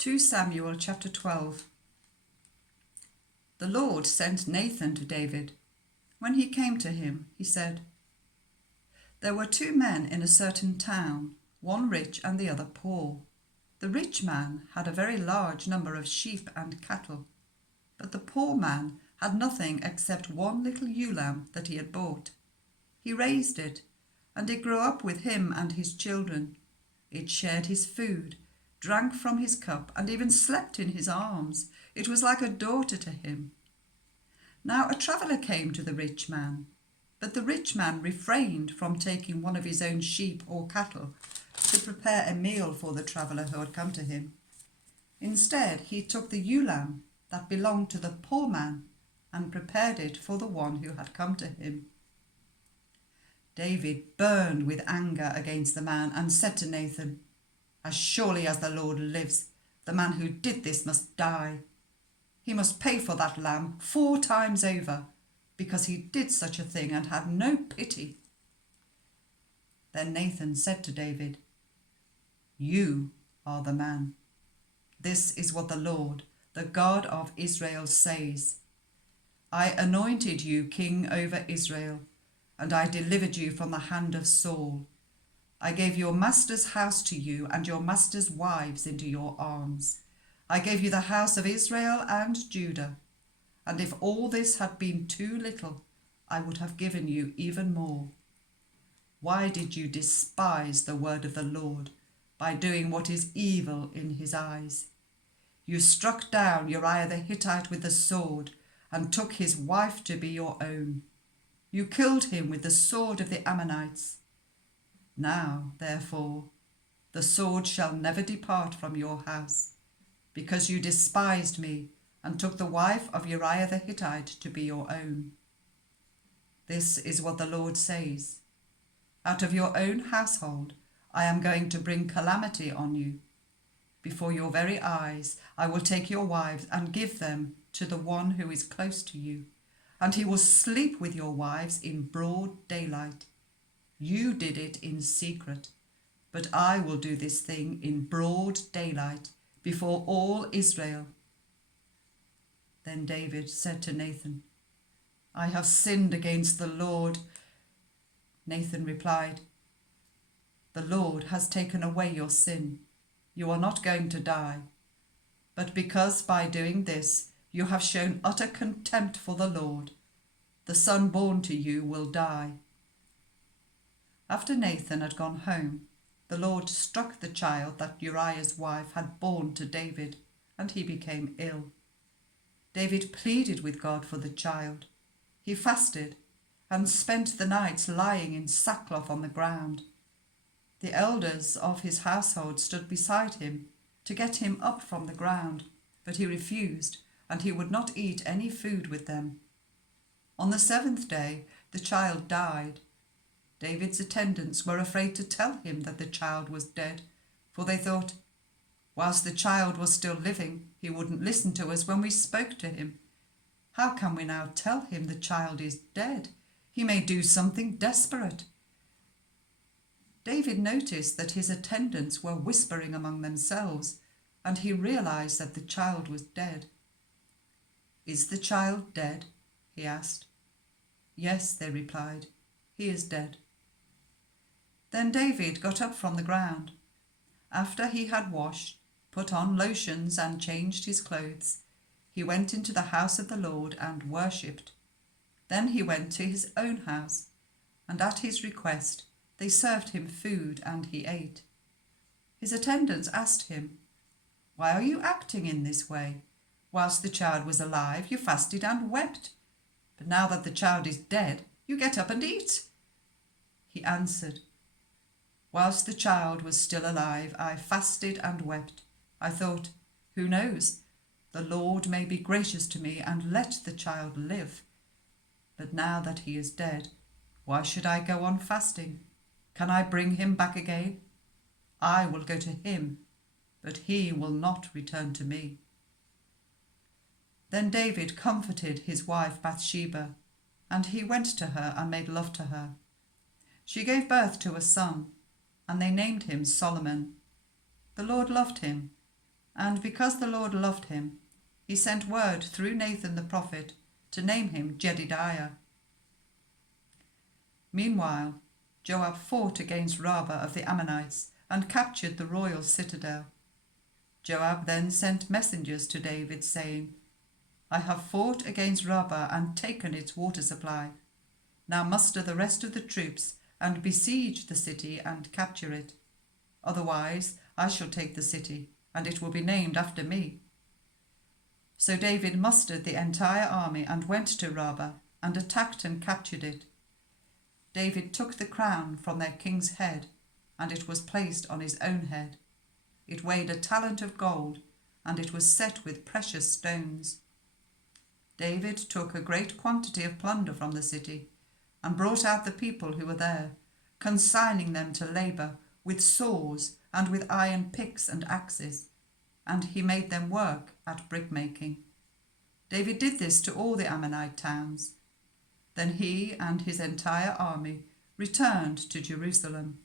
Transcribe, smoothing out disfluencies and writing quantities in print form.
2 Samuel chapter 12. The Lord sent Nathan to David. When he came to him, he said, "There were two men in a certain town, one rich and the other poor. The rich man had a very large number of sheep and cattle, but the poor man had nothing except one little ewe lamb that he had bought. He raised it, and it grew up with him and his children. It shared his food, drank from his cup, and even slept in his arms. It was like a daughter to him. Now a traveller came to the rich man, but the rich man refrained from taking one of his own sheep or cattle to prepare a meal for the traveller who had come to him. Instead, he took the ewe lamb that belonged to the poor man and prepared it for the one who had come to him. David burned with anger against the man and said to Nathan, "As surely as the Lord lives, the man who did this must die. He must pay for that lamb 4 times over, because he did such a thing and had no pity." Then Nathan said to David, "You are the man. This is what the Lord, the God of Israel, says. I anointed you king over Israel, and I delivered you from the hand of Saul. I gave your master's house to you and your master's wives into your arms. I gave you the house of Israel and Judah. And if all this had been too little, I would have given you even more. Why did you despise the word of the Lord by doing what is evil in his eyes? You struck down Uriah the Hittite with the sword and took his wife to be your own. You killed him with the sword of the Ammonites. Now, therefore, the sword shall never depart from your house, because you despised me and took the wife of Uriah the Hittite to be your own. This is what the Lord says. Out of your own household I am going to bring calamity on you. Before your very eyes I will take your wives and give them to the one who is close to you, and he will sleep with your wives in broad daylight. You did it in secret, but I will do this thing in broad daylight before all Israel." Then David said to Nathan, "I have sinned against the Lord." Nathan replied, "The Lord has taken away your sin. You are not going to die. But because by doing this you have shown utter contempt for the Lord, the son born to you will die." After Nathan had gone home, the Lord struck the child that Uriah's wife had borne to David, and he became ill. David pleaded with God for the child. He fasted and spent the nights lying in sackcloth on the ground. The elders of his household stood beside him to get him up from the ground, but he refused, and he would not eat any food with them. On the 7th day, the child died. David's attendants were afraid to tell him that the child was dead, for they thought, "Whilst the child was still living, he wouldn't listen to us when we spoke to him. How can we now tell him the child is dead? He may do something desperate." David noticed that his attendants were whispering among themselves, and he realized that the child was dead. "Is the child dead?" he asked. "Yes," they replied, "he is dead." Then David got up from the ground. After he had washed, put on lotions and changed his clothes, he went into the house of the Lord and worshipped. Then he went to his own house, and at his request they served him food, and he ate. His attendants asked him, "Why are you acting in this way? Whilst the child was alive, you fasted and wept. But now that the child is dead, you get up and eat." He answered, "Whilst the child was still alive, I fasted and wept. I thought, who knows, the Lord may be gracious to me and let the child live. But now that he is dead, why should I go on fasting? Can I bring him back again? I will go to him, but he will not return to me." Then David comforted his wife Bathsheba, and he went to her and made love to her. She gave birth to a son, and they named him Solomon. The Lord loved him, And because the Lord loved him, he sent word through Nathan the prophet to name him Jedidiah. Meanwhile, Joab fought against Rabbah of the Ammonites and captured the royal citadel. Joab then sent messengers to David, saying, I have fought against Rabbah and taken its water supply. Now muster the rest of the troops and besiege the city and capture it. Otherwise I shall take the city, and it will be named after me. So David mustered the entire army and went to Rabbah and attacked and captured it. David took the crown from their king's head, and it was placed on his own head. It weighed a talent of gold, and it was set with precious stones. David took a great quantity of plunder from the city, and brought out the people who were there, consigning them to labour with saws and with iron picks and axes, and he made them work at brickmaking. David did this to all the Ammonite towns. Then he and his entire army returned to Jerusalem.